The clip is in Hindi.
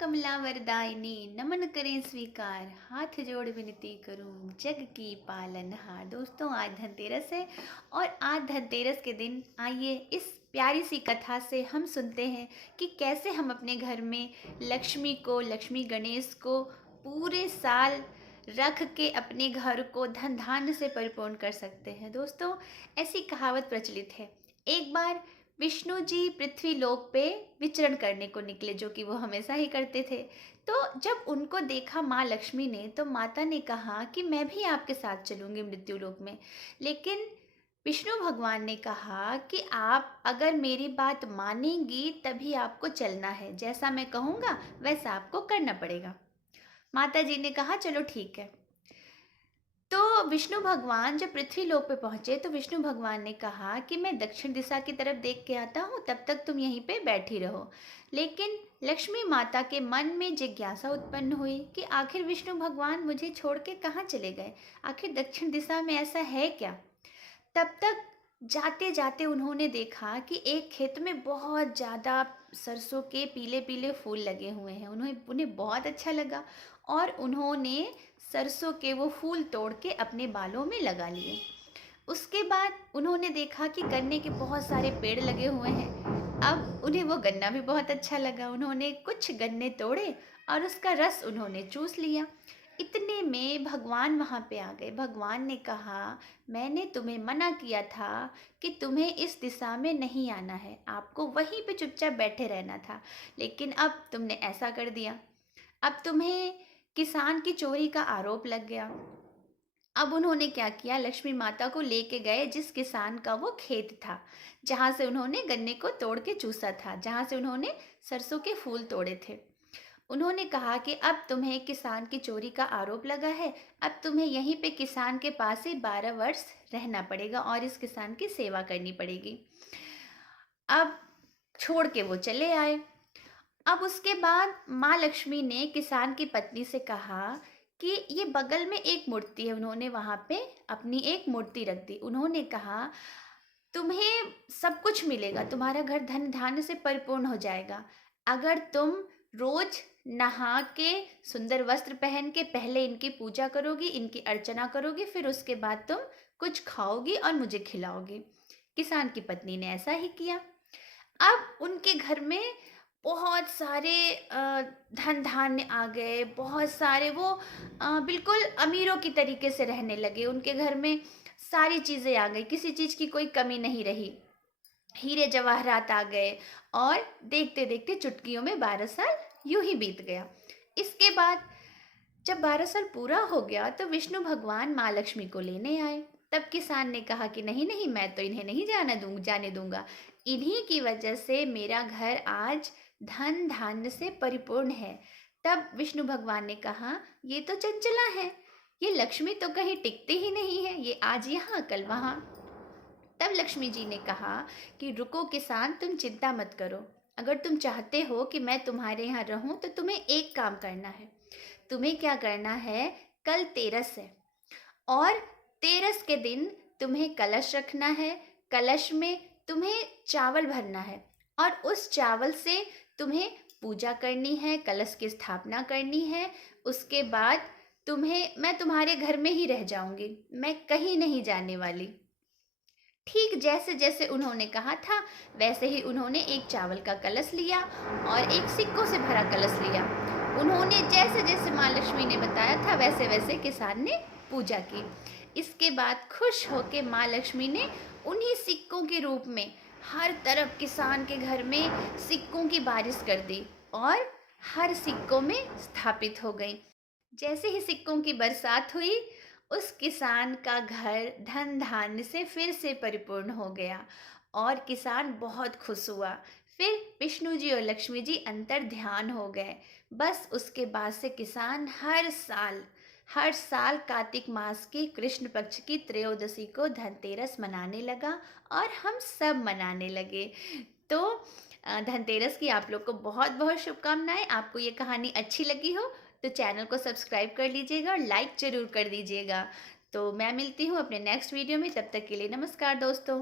कमला वरदायिनी नमन करें स्वीकार, हाथ जोड़ विनती करूं जग की पालनहार। दोस्तों, आज धनतेरस है और आज धनतेरस के दिन आइए इस प्यारी सी कथा से हम सुनते हैं कि कैसे हम अपने घर में लक्ष्मी गणेश को पूरे साल रख के अपने घर को धन धान्य से परिपूर्ण कर सकते हैं। दोस्तों, ऐसी कहावत प्रचलित है, एक बार विष्णु जी पृथ्वी लोक पे विचरण करने को निकले, जो कि वो हमेशा ही करते थे। तो जब उनको देखा माँ लक्ष्मी ने, तो माता ने कहा कि मैं भी आपके साथ चलूंगी मृत्यु लोक में। लेकिन विष्णु भगवान ने कहा कि आप अगर मेरी बात मानेंगी तभी आपको चलना है, जैसा मैं कहूँगा वैसा आपको करना पड़ेगा। माता जी ने कहा चलो ठीक है। तो विष्णु भगवान जब पृथ्वी लोक पे पहुंचे तो विष्णु भगवान ने कहा कि मैं दक्षिण दिशा की तरफ देख के आता हूँ, तब तक तुम यहीं पे बैठी रहो। लेकिन लक्ष्मी माता के मन में जिज्ञासा उत्पन्न हुई कि आखिर विष्णु भगवान मुझे छोड़ के कहाँ चले गए, आखिर दक्षिण दिशा में ऐसा है क्या। तब तक जाते जाते उन्होंने देखा कि एक खेत में बहुत ज़्यादा सरसों के पीले पीले फूल लगे हुए हैं। उन्हें बहुत अच्छा लगा और उन्होंने सरसों के वो फूल तोड़ के अपने बालों में लगा लिए। उसके बाद उन्होंने देखा कि गन्ने के बहुत सारे पेड़ लगे हुए हैं। अब उन्हें वो गन्ना भी बहुत अच्छा लगा। उन्होंने कुछ गन्ने तोड़े और उसका रस उन्होंने चूस लिया। इतने में भगवान वहाँ पे आ गए। भगवान ने कहा, मैंने तुम्हें मना किया था कि तुम्हें इस दिशा में नहीं आना है, आपको वहीं पे चुपचाप बैठे रहना था, लेकिन अब तुमने ऐसा कर दिया। अब तुम्हें किसान की चोरी का आरोप लग गया। अब उन्होंने क्या किया, लक्ष्मी माता को लेके गए जिस किसान का वो खेत था, जहाँ से उन्होंने गन्ने को तोड़ के चूसा था, जहाँ से उन्होंने सरसों के फूल तोड़े थे। उन्होंने कहा कि अब तुम्हें किसान की चोरी का आरोप लगा है, अब तुम्हें यहीं पे किसान के पास ही 12 वर्ष रहना पड़ेगा और इस किसान की सेवा करनी पड़ेगी। अब छोड़ के वो चले आए। अब उसके बाद माँ लक्ष्मी ने किसान की पत्नी से कहा कि ये बगल में एक मूर्ति है। उन्होंने वहाँ पे अपनी एक मूर्ति रख दी। उन्होंने कहा, तुम्हें सब कुछ मिलेगा, तुम्हारा घर धन धान्य से परिपूर्ण हो जाएगा अगर तुम रोज नहा के सुंदर वस्त्र पहन के पहले इनकी पूजा करोगी, इनकी अर्चना करोगी, फिर उसके बाद तुम कुछ खाओगी और मुझे खिलाओगी। किसान की पत्नी ने ऐसा ही किया। अब उनके घर में बहुत सारे धन धान्य आ गए, बहुत सारे वो बिल्कुल अमीरों की तरीके से रहने लगे। उनके घर में सारी चीज़ें आ गई, किसी चीज़ की कोई कमी नहीं रही। हीरे जवाहरात आ गए और देखते देखते चुटकियों में 12 साल यूं ही बीत गया। इसके बाद जब 12 साल पूरा हो गया तो विष्णु भगवान माँ लक्ष्मी को लेने आए। तब किसान ने कहा कि नहीं नहीं, मैं तो इन्हें नहीं जाने दूंगा। इन्हीं की वजह से मेरा घर आज धन धान्य से परिपूर्ण है। तब विष्णु भगवान ने कहा, ये तो चंचला है, ये लक्ष्मी तो कहीं टिकती ही नहीं है, ये आज यहाँ कल वहाँ। तब लक्ष्मी जी ने कहा कि रुको किसान, तुम चिंता मत करो। अगर तुम चाहते हो कि मैं तुम्हारे यहाँ रहूं तो तुम्हें एक काम करना है। तुम्हें क्या करना है, कल तेरस है और तेरस के दिन तुम्हें कलश रखना है। कलश में तुम्हें चावल भरना है और उस चावल से तुम्हें पूजा करनी है, कलश की स्थापना करनी है। उसके बाद मैं तुम्हारे घर में ही रह जाऊंगी, मैं कहीं नहीं जाने वाली। ठीक जैसे जैसे उन्होंने कहा था वैसे ही उन्होंने एक चावल का कलश लिया और एक सिक्कों से भरा कलश लिया। उन्होंने जैसे जैसे माँ लक्ष्मी ने बताया था वैसे वैसे किसान ने पूजा की। इसके बाद खुश होके माँ लक्ष्मी ने उन्हीं सिक्कों के रूप में हर तरफ किसान के घर में सिक्कों की बारिश कर दी और हर सिक्कों में स्थापित हो गई। जैसे ही सिक्कों की बरसात हुई, उस किसान का घर धन धान्य से फिर से परिपूर्ण हो गया और किसान बहुत खुश हुआ। फिर विष्णु जी और लक्ष्मी जी अंतर ध्यान हो गए। बस उसके बाद से किसान हर साल कार्तिक मास की कृष्ण पक्ष की त्रयोदशी को धनतेरस मनाने लगा और हम सब मनाने लगे। तो धनतेरस की आप लोग को बहुत बहुत शुभकामनाएं। आपको ये कहानी अच्छी लगी हो तो चैनल को सब्सक्राइब कर लीजिएगा और लाइक ज़रूर कर दीजिएगा। तो मैं मिलती हूँ अपने नेक्स्ट वीडियो में, तब तक के लिए नमस्कार दोस्तों।